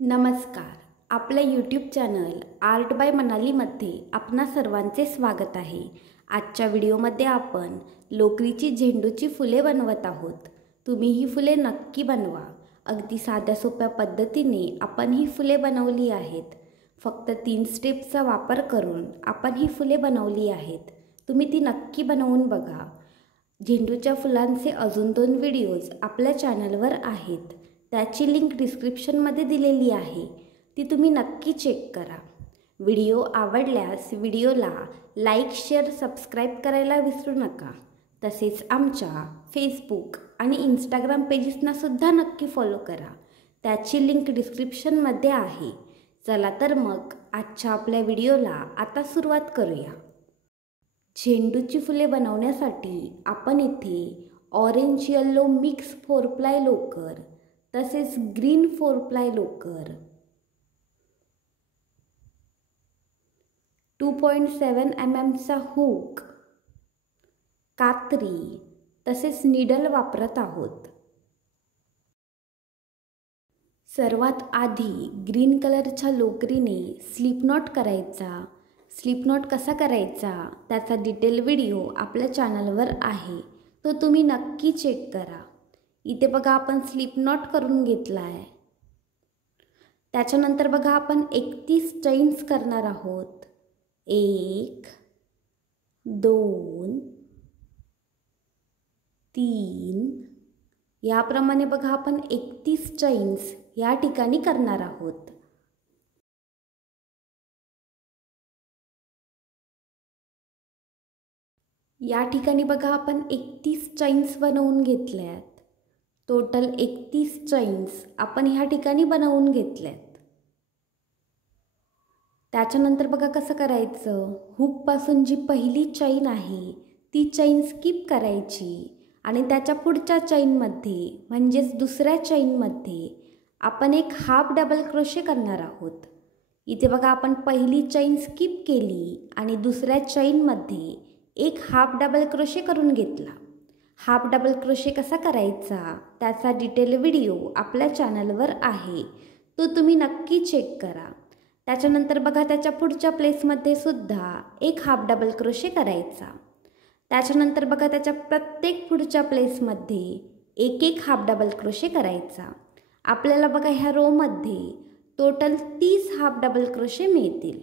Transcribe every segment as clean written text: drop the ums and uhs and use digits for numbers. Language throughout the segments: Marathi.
नमस्कार. आपल्या यूट्यूब चॅनल आर्ट बाय मनालीमध्ये आपणा सर्वांचे स्वागत आहे. आजच्या व्हिडिओमध्ये आपण लोकरीची झेंडूची फुले बनवत आहोत. तुम्ही ही फुले नक्की बनवा. अगदी साध्या सोप्या पद्धतीने आपण ही फुले बनवली आहेत. फक्त 3 स्टेप्सचा वापर करून आपण ही फुले बनवली आहेत. तुम्ही ती नक्की बनवून बघा. झेंडूच्या फुलांचे अजून 2 व्हिडिओज आपल्या चॅनलवर आहेत. त्याची लिंक डिस्क्रिप्शनमध्ये दिलेली आहे. ती तुम्ही नक्की चेक करा. व्हिडिओ आवडल्यास व्हिडिओला लाईक, शेअर, सबस्क्राईब करायला विसरू नका. तसेच आमच्या फेसबुक आणि इंस्टाग्राम पेजेसनासुद्धा नक्की फॉलो करा. त्याची लिंक डिस्क्रिप्शनमध्ये आहे. चला तर मग आजच्या आपल्या व्हिडिओला आता सुरुवात करूया. झेंडूची फुले बनवण्यासाठी आपण इथे ऑरेंज येलो मिक्स 4 प्लाय लोकर, तसेच ग्रीन 4 प्लाय लोकर, 2.7 mm हुक, कात्री तसेच निडल वापरत आहोत. सर्वात आधी ग्रीन कलरच्या लोकरीने स्लिप नॉट करायचा. स्लिप नॉट कसा करायचा त्याचा डिटेल व्हिडिओ आपल्या चॅनलवर आहे. तो तुम्ही नक्की चेक करा. इथे बघा आपण स्लिप नॉट करून घेतला आहे. त्याच्यानंतर बघा आपण 31 चैन्स करणार आहोत. 1 2 3 याप्रमाणे बघा आपण 31 चैन्स या ठिकाणी करणार आहोत. या ठिकाणी बघा आपण 31 चैन्स बनवून घेतल्यात. टोटल 31 चैन्स आपण ह्या ठिकाणी बनवून घेतल्यात. त्याच्यानंतर बघा कसं करायचं. हुकपासून जी पहिली चैन आहे ती चैन स्किप करायची आणि त्याच्या पुढच्या चैनमध्ये म्हणजेच दुसऱ्या चैनमध्ये आपण एक हाफ डबल क्रोशे करणार आहोत. इथे बघा आपण पहिली चैन स्किप केली आणि दुसऱ्या चैनमध्ये एक हाफ डबल क्रोशे करून घेतला. हाफ डबल क्रोशे कसा करायचा त्याचा डिटेल व्हिडिओ आपल्या चॅनलवर आहे. तो तुम्ही नक्की चेक करा. त्याच्यानंतर बघा त्याच्या पुढच्या प्लेसमध्ये सुद्धा एक हाफ डबल क्रोशे करायचा. त्याच्यानंतर बघा त्याच्या प्रत्येक पुढच्या प्लेसमध्ये एक हाफ डबल क्रोशे करायचा. आपल्याला बघा ह्या रोमध्ये टोटल 30 हाफ डबल क्रोशे मिळतील.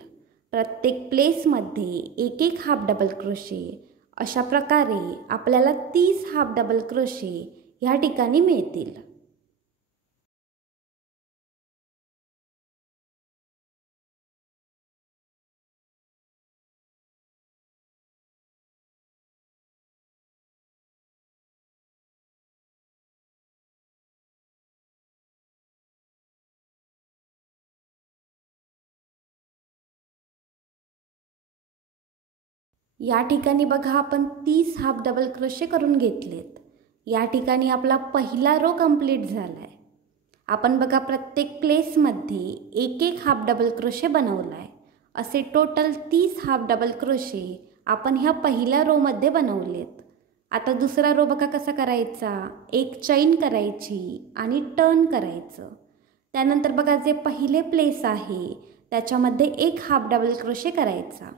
प्रत्येक प्लेसमध्ये एक हाफ डबल क्रोशे. अशा प्रकारे आपल्याला 30 हाफ डबल क्रोशे ह्या ठिकाणी मिळतील. या ठिकाणी बघा आपण 30 हाफ डबल क्रोशे करून घेतलेत. या ठिकाणी आपला पहिला रो कंप्लीट झाला आहे. आपण बघा प्रत्येक प्लेसमध्ये एक हाफ डबल क्रोशे बनवला आहे. असे टोटल 30 हाफ डबल क्रोशे आपण ह्या पहिल्या रोमध्ये बनवलेत. आता दुसरा रो बघा कसा करायचा. एक चैन करायची आणि टर्न करायचं. त्यानंतर बघा जे पहिले प्लेस आहे त्याच्यामध्ये एक हाफ डबल क्रोशे करायचा.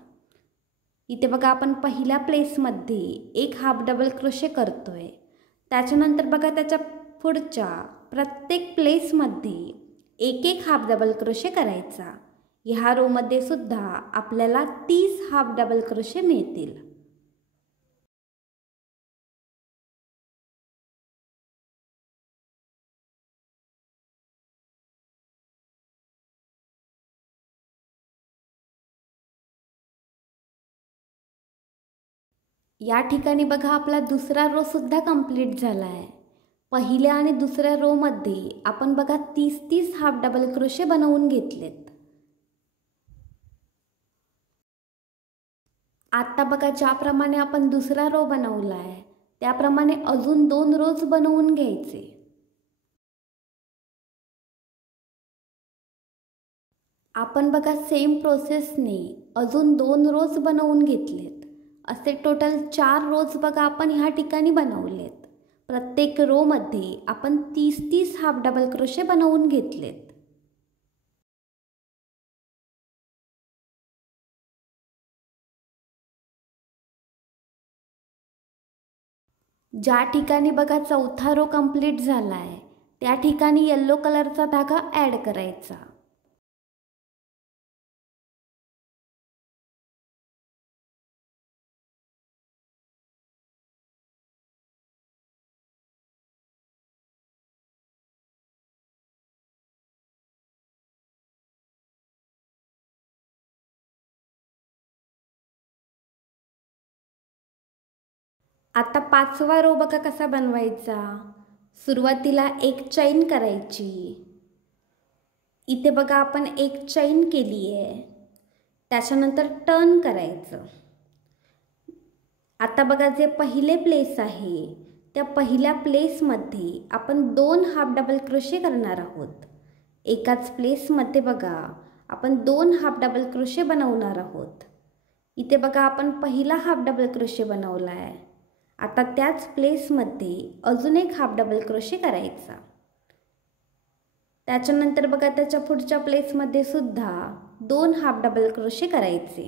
इथे बघा आपण पहिल्या प्लेसमध्ये एक हाफ डबल क्रोशे करतोय. त्याच्यानंतर बघा त्याच्या पुढच्या प्रत्येक प्लेसमध्ये एक हाफ डबल क्रोशे करायचा. ह्या रोमध्ये सुद्धा आपल्याला 30 हाफ डबल क्रोशे मिळतील. या ठिकाणी बघा आपला दुसरा रो सुद्धा कंप्लीट झाला आहे. पहिल्या आणि दुसऱ्या रोमध्ये आपण बघा 30 हाफ डबल क्रोशे बनवून घेतलेत. आता बघा ज्याप्रमाणे आपण दुसरा रो बनवला आहे त्याप्रमाणे अजून 2 रोज बनवून घ्यायचे. आपण बघा सेम प्रोसेसने अजून 2 रोज बनवून घेतलेत. असे टोटल 4 रोज बघा आपण ह्या ठिकाणी बनवलेत. प्रत्येक रोमध्ये आपण 30 हाफ डबल क्रोशे बनवून घेतलेत. ज्या ठिकाणी बघा चौथा रो कंप्लीट झाला आहे त्या ठिकाणी येलो कलरचा धागा ॲड करायचा. आता पाचवा रो बघा कसा बनवायचा. सुरुवातीला एक चैन करायची. इथे बघा आपण एक चैन केली आहे. त्याच्यानंतर टर्न करायचं. आता बघा जे पहिले प्लेस आहे त्या पहिल्या प्लेसमध्ये आपण 2 हाफ डबल क्रोशे करणार आहोत. एकाच प्लेसमध्ये बघा आपण 2 हाफ डबल क्रोशे बनवणार आहोत. इथे बघा आपण पहिला हाफ डबल क्रोशे बनवला आहे. आता त्याच प्लेसमध्ये अजून एक हाफ डबल क्रोशे करायचा. त्याच्यानंतर बघा त्याच्या पुढच्या प्लेसमध्ये सुद्धा 2 हाफ डबल क्रोशे करायचे.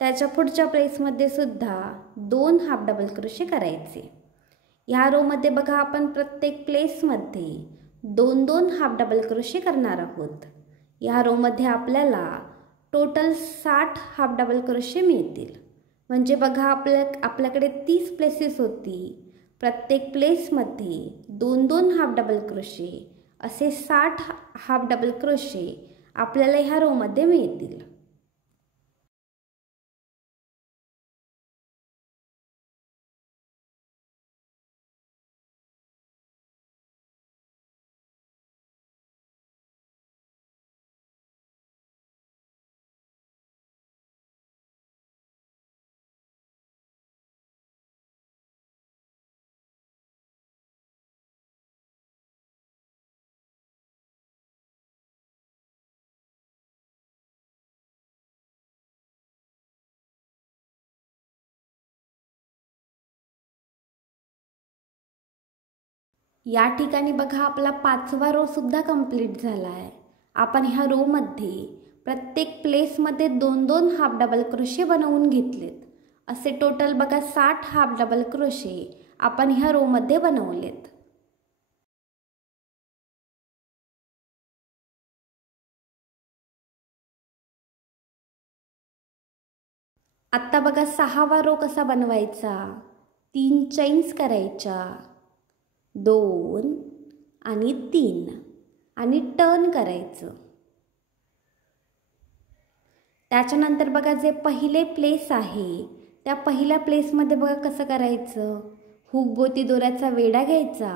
त्याच्या पुढच्या प्लेसमध्ये सुद्धा 2 हाफ डबल क्रोशे करायचे. ह्या रोमध्ये बघा आपण प्रत्येक प्लेसमध्ये 2-2 हाफ डबल क्रोशे करणार आहोत. ह्या रोमध्ये आपल्याला टोटल 60 हाफ डबल क्रोशे मिळतील. म्हणजे बघा आपल्याकडे 30 प्लेसेस होती. प्रत्येक प्लेसमध्ये 2-2 हाफ डबल क्रोशे असे 60 हाफ डबल क्रोशे आपल्याला ह्या रोमध्ये मिळतील. या ठिकाणी बघा आपला पाचवा रो सुद्धा कंप्लीट झाला आहे. आपण ह्या रोमध्ये प्रत्येक प्लेसमध्ये 2-2 हाफ डबल क्रोशे बनवून घेतलेत. असे टोटल बघा 60 हाफ डबल क्रोशे आपण ह्या रोमध्ये बनवलेत. आत्ता बघा 6वा रो कसा बनवायचा. 3 चैन्स करायच्या. 2 आणि 3 आणि टर्न करायचं. त्याच्यानंतर बघा जे पहिले प्लेस आहे त्या पहिल्या प्लेसमध्ये बघा कसं करायचं. हुकभोवती दोऱ्याचा वेढा घ्यायचा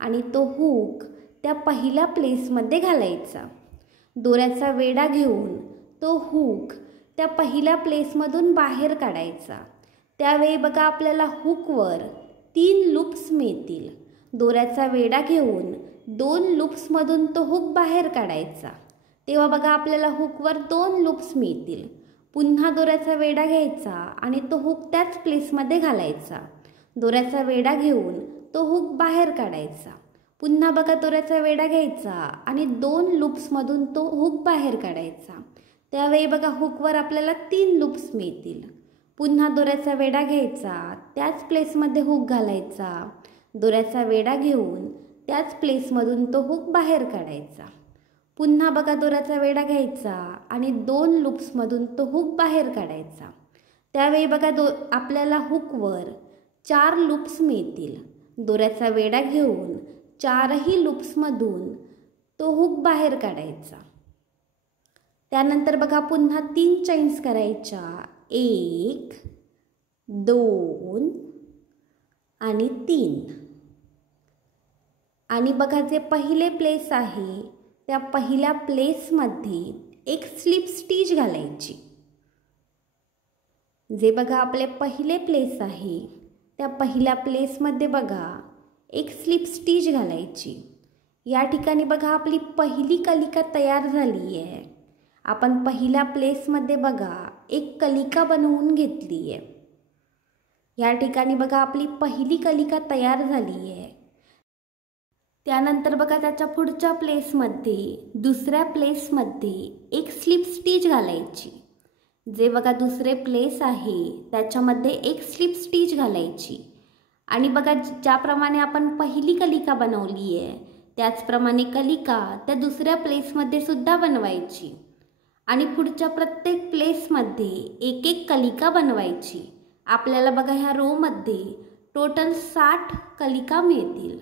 आणि तो हुक त्या पहिल्या प्लेसमध्ये घालायचा. दोऱ्याचा वेढा घेऊन तो हुक त्या पहिल्या प्लेसमधून बाहेर काढायचा. त्यावेळी बघा आपल्याला हुकवर 3 लूप्स मिळतील. दोऱ्याचा वेढा घेऊन 2 लूप्समधून तो हुक बाहेर काढायचा. तेव्हा बघा आपल्याला हुकवर 2 लूप्स मिळतील. पुन्हा दोऱ्याचा वेढा घ्यायचा आणि तो हुक त्याच प्लेसमध्ये घालायचा. दोऱ्याचा वेढा घेऊन तो हुक बाहेर काढायचा. पुन्हा बघा दोऱ्याचा वेढा घ्यायचा आणि 2 लूप्समधून तो हुक बाहेर काढायचा. त्यावेळी बघा हुकवर आपल्याला 3 लूप्स मिळतील. पुन्हा दोऱ्याचा वेढा घ्यायचा, त्याच प्लेसमध्ये हुक घालायचा. दोऱ्याचा वेढा घेऊन त्याच प्लेसमधून तो हुक बाहेर काढायचा. पुन्हा बघा दोऱ्याचा वेढा घ्यायचा आणि 2 लूप्समधून तो हुक बाहेर काढायचा. त्यावेळी बघा आपल्याला हुकवर 4 लूप्स मिळतील. दोऱ्याचा वेढा घेऊन 4ही लूप्समधून तो हुक बाहेर काढायचा. त्यानंतर बघा पुन्हा 3 चैन्स करायच्या. 1 2 आणि 3 आणि बघा जे पहिले प्लेस आहे त्या पहिल्या प्लेसमध्ये एक स्लिप स्टिच घालायची. जे बघा आपले पहिले प्लेस आहे त्या पहिल्या प्लेसमध्ये बघा एक स्लिप स्टिच घालायची. या ठिकाणी बघा आपली पहिली कलिका तयार झाली आहे. आपण पहिल्या प्लेसमध्ये बघा एक कलिका बनवून घेतली आहे. या ठिकाणी बघा आपली पहिली कलिका तयार झाली आहे. त्यानंतर बघा त्याच्या पुढच्या प्लेसमध्ये दुसऱ्या प्लेसमध्ये एक स्लिप स्टिच घालायची. जे बघा दुसरे प्लेस आहे त्याच्यामध्ये एक स्लिप स्टिच घालायची आणि बघा ज्याप्रमाणे आपण पहिली कलिका बनवली आहे त्याचप्रमाणे कलिका त्या दुसऱ्या प्लेसमध्ये सुद्धा बनवायची आणि पुढच्या प्रत्येक प्लेसमध्ये एक एक कलिका बनवायची। आपल्याला बघा ह्या रोमध्ये टोटल 60 कलिका मिळतील।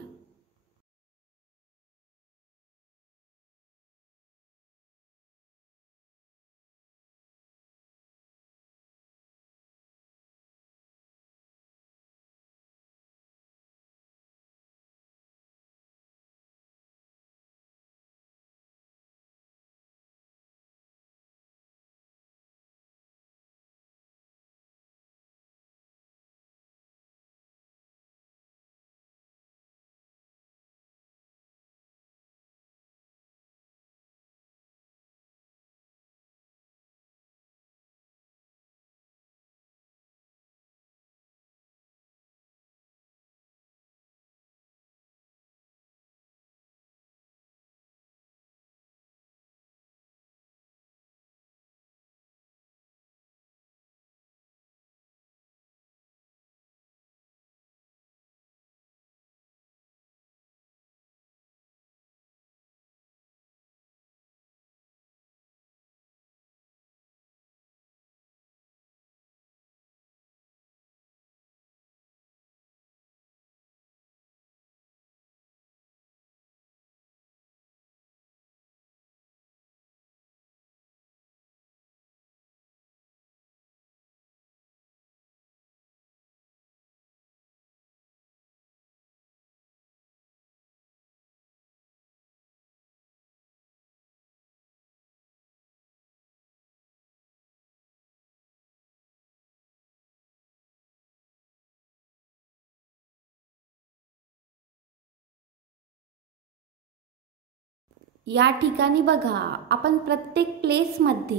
या ठिकाणी बघा आपण प्रत्येक प्लेसमध्ये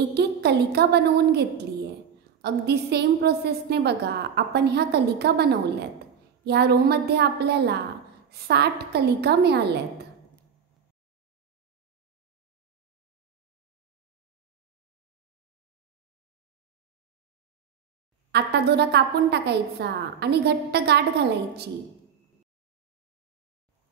एक एक कलिका बनवून घेतली आहे। अगदी सेम प्रोसेसने बघा आपण ह्या कलिका बनवल्यात। या रोमध्ये आपल्याला 60 कलिका मिळाल्यात। आता दोरा कापून टाकायचा आणि घट्ट गाठ घालायची।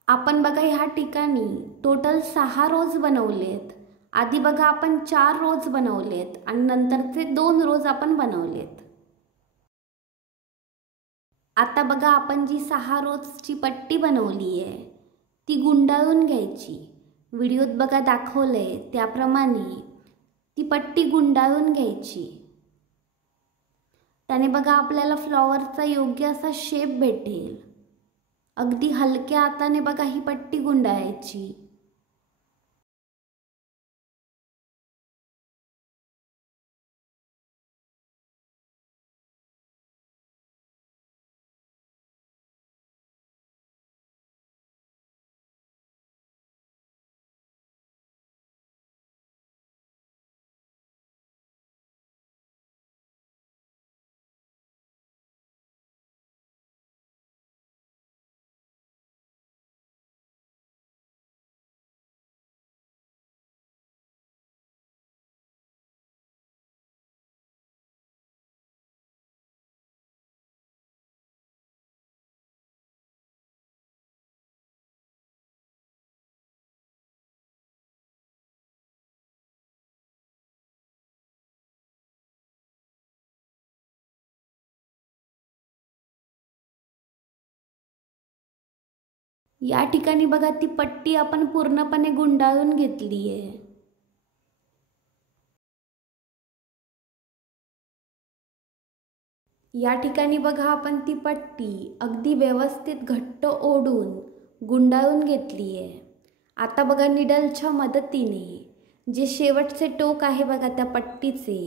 आपण बघा ह्या ठिकाणी टोटल 6 रोज बनवलेत। आधी बघा आपण 4 रोज बनवलेत आणि नंतरचे 2 रोज आपण बनवलेत। आता बघा आपण जी 6 रोजची पट्टी बनवली आहे ती गुंडाळून घ्यायची। व्हिडिओत बघा दाखवलंय त्याप्रमाणे ती पट्टी गुंडाळून घ्यायची। त्याने बघा आपल्याला फ्लॉवरचा योग्य असा शेप भेटेल। अगदी हलक्या हाताने बघा ही पट्टी गुंडाळायची। या ठिकाणी बघा ती पट्टी आपण पूर्णपणे गुंडाळून घेतली आहे। या ठिकाणी बघा आपण ती पट्टी अगदी व्यवस्थित घट्ट ओढून गुंडाळून घेतली आहे। आता बघा निडलच्या मदतीने जे शेवटचे टोक आहे बघा त्या पट्टीचे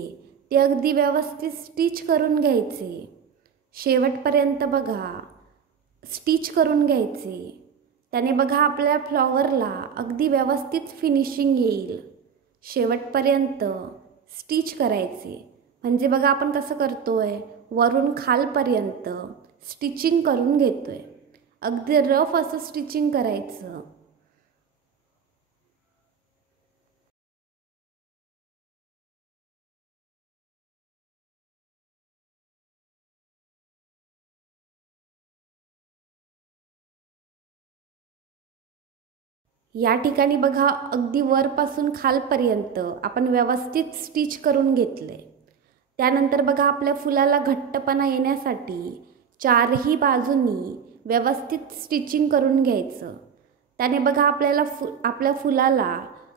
ते अगदी व्यवस्थित स्टिच करून घ्यायचे। शेवटपर्यंत बघा स्टिच करून घ्यायचे। त्याने बघा आपल्या फ्लॉवरला अगदी व्यवस्थित फिनिशिंग येईल। शेवटपर्यंत स्टिच करायचे म्हणजे बघा आपण कसं करतोय वरून खालपर्यंत स्टिचिंग करून घेतोय। अगदी रफ असं स्टिचिंग करायचं। या ठिकाणी बघा अगदी वरपासून खालपर्यंत आपण व्यवस्थित स्टिच करून घेतले। त्यानंतर बघा आपल्या फुलाला घट्टपणा येण्यासाठी चारही बाजूंनी व्यवस्थित स्टिचिंग करून घ्यायचं। त्याने बघा आपल्या फुलाला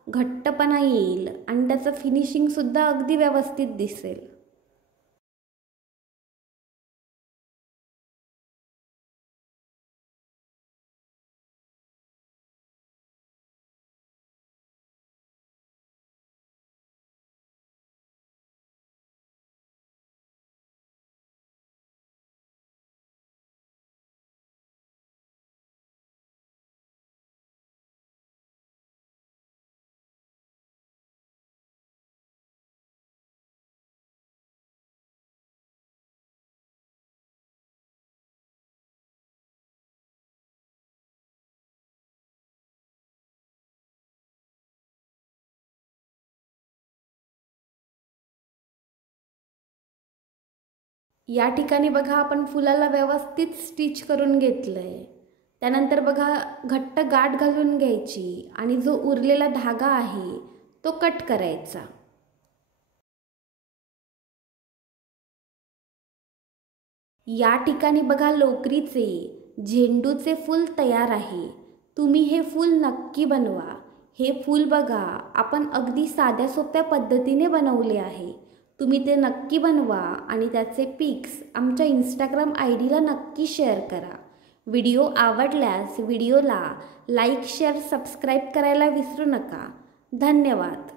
घट्टपणा येईल आणि त्याचं फिनिशिंगसुद्धा अगदी व्यवस्थित दिसेल। या ठिकाणी बघा आपण फुलाला व्यवस्थित स्टिच करून घेतलंय। त्यानंतर बघा घट्ट गाठ घालून घ्यायची आणि जो उरलेला धागा आहे तो कट करायचा। या ठिकाणी बघा लोकरीचे झेंडूचे फूल तयार आहे। तुम्ही हे फूल नक्की बनवा। हे फूल बघा आपण अगदी साध्या सोप्या पद्धतीने बनवले आहे। तुम्ही ते नक्की बनवा आणि त्याचे पिक्स आमच्या इंस्टाग्राम ID ला नक्की शेअर करा। व्हिडिओ आवडल्यास व्हिडिओला लाईक, शेअर, सबस्क्राईब करायला विसरू नका। धन्यवाद।